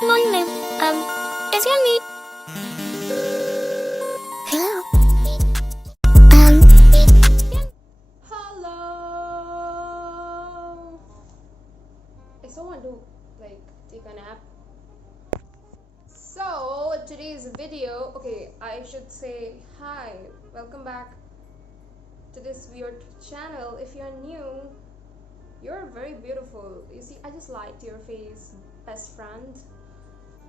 Morning, is your meet? Hello. Hello. I still want to take a nap. So today's video, okay, I should say hi, welcome back to this weird channel. If you're new, you're very beautiful. You see, I just lied to your face, best friend.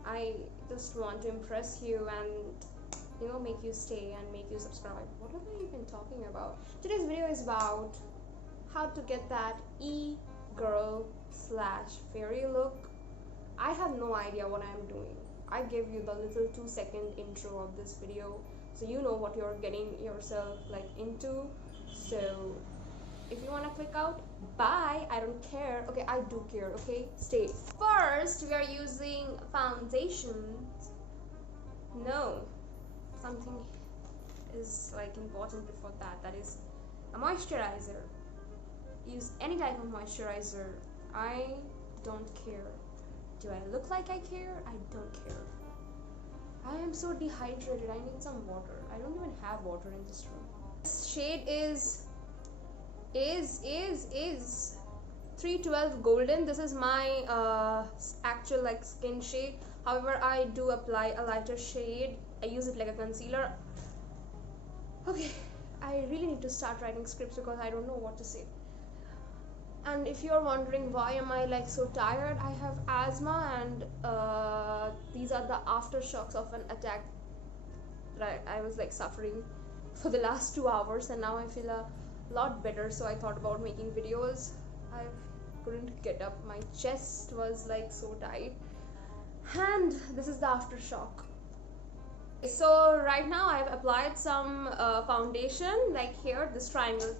I just want to impress you and make you stay and make you subscribe. What have I even talking about? Today's video is about how to get that e-girl / fairy look. I have no idea what I'm doing. I gave you the little 2-second intro of this video, so you know what you're getting yourself into. So if you want to click out, bye. I don't care. Okay, I do care. Okay, stay. First, we are using foundation. No, something is important before that. That is a moisturizer. Use any type of moisturizer. I don't care. Do I look like I care? I don't care. I am so dehydrated. I need some water. I don't even have water in this room. This shade is 312 golden. This is my actual skin shade. However, I do apply a lighter shade. I use it like a concealer. Okay, I really need to start writing scripts because I don't know what to say. And if you're wondering why am I so tired, I have asthma, and these are the aftershocks of an attack that I was suffering for the last 2 hours, and now I feel a lot better. So I thought about making videos. I couldn't get up. My chest was so tight, and this is the aftershock. So right now I've applied some foundation here, this triangle.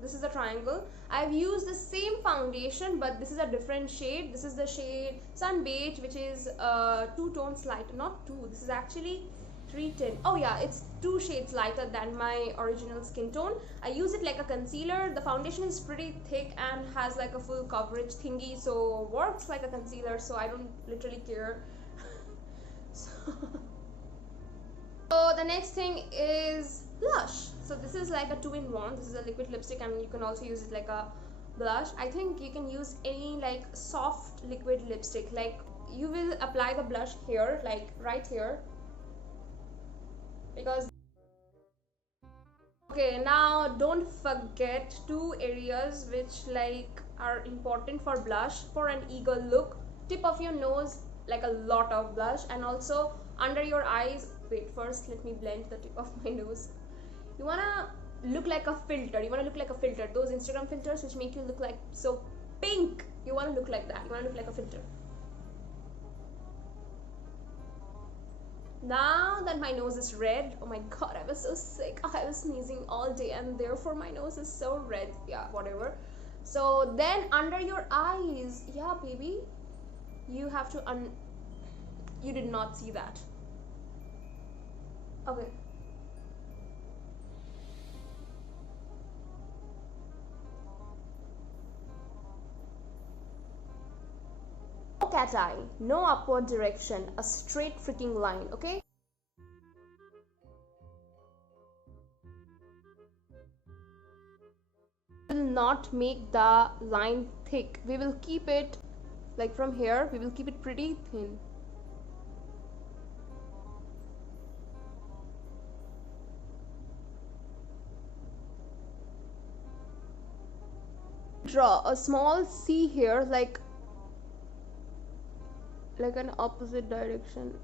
This is a triangle. I've used the same foundation, but this is a different shade. This is the shade Sun Beige, which is 2 tones lighter. Not 2, this is actually 310. Oh yeah, it's 2 shades lighter than my original skin tone. I use it like a concealer. The foundation is pretty thick and has a full coverage thingy, so works like a concealer, so I don't literally care. So the next thing is blush. So this is like a 2-in-1. This is a liquid lipstick, and you can also use it like a blush. I think you can use any soft liquid lipstick. You will apply the blush here, right here, because okay, now don't forget 2 areas which are important for blush for an eagle look. Tip of your nose, a lot of blush, and also under your eyes. Wait, first let me blend the tip of my nose. You wanna look like a filter. Those Instagram filters which make you look so pink. You wanna look like that. You wanna look like a filter. Now that my nose is red, oh my god, I was so sick. I was sneezing all day, and therefore my nose is so red. Yeah, whatever. So then under your eyes, yeah baby, you have to you did not see that. Okay. No cat eye, no upward direction, a straight freaking line, okay? We will not make the line thick. We will keep it from here, we will keep it pretty thin. Draw a small C here, like an opposite direction.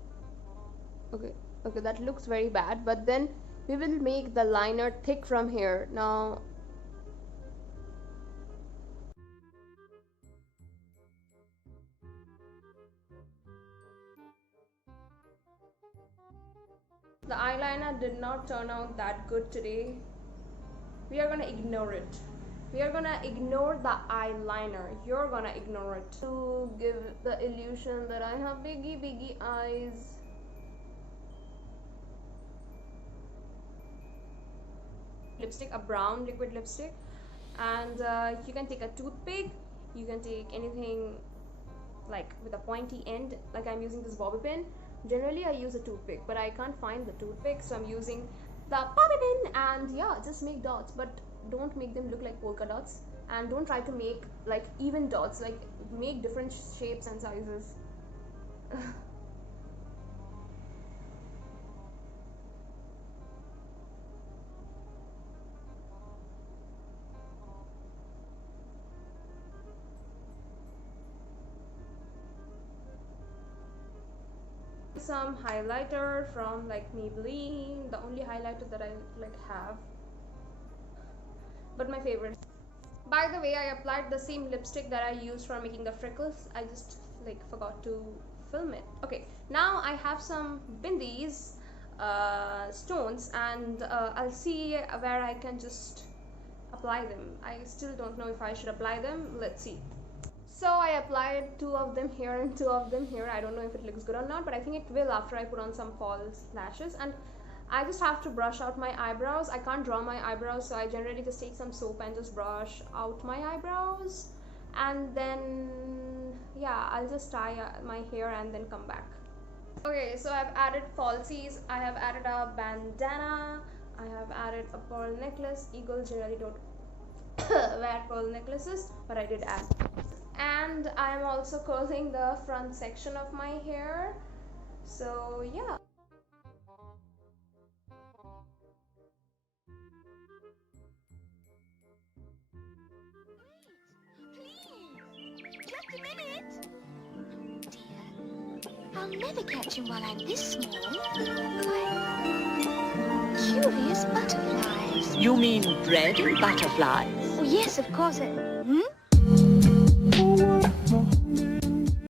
Okay, that looks very bad, but then we will make the liner thick from here. Now the eyeliner did not turn out that good today. We are gonna ignore it. We are gonna ignore the eyeliner. You're gonna ignore it to give the illusion that I have biggie eyes. Lipstick, a brown liquid lipstick, and you can take a toothpick, you can take anything like with a pointy end, like I'm using this bobby pin. Generally I use a toothpick, but I can't find the toothpick, so I'm using the bobby pin. And yeah, just make dots, but don't make them look like polka dots, and don't try to make like even dots, like make different shapes and sizes. Some highlighter from like Maybelline, the only highlighter that I like have, but my favorite. By the way, I applied the same lipstick that I used for making the freckles. I just like forgot to film it. Okay, now I have some bindis, stones, and I'll see where I can just apply them. I still don't know if I should apply them. Let's see. So I applied 2 of them here and 2 of them here. I don't know if it looks good or not, but I think it will after I put on some false lashes. And I just have to brush out my eyebrows. I can't draw my eyebrows, so I generally just take some soap and just brush out my eyebrows. And then yeah, I'll just tie my hair and then come back. Okay, so I've added falsies. I have added a bandana. I have added a pearl necklace. Eagles generally don't wear pearl necklaces, but I did add. And I'm also curling the front section of my hair. So yeah. Just a minute. Dear, I'll never catch him while I'm this small. Why, curious butterflies. You mean bread and butterflies? Oh, yes, of course.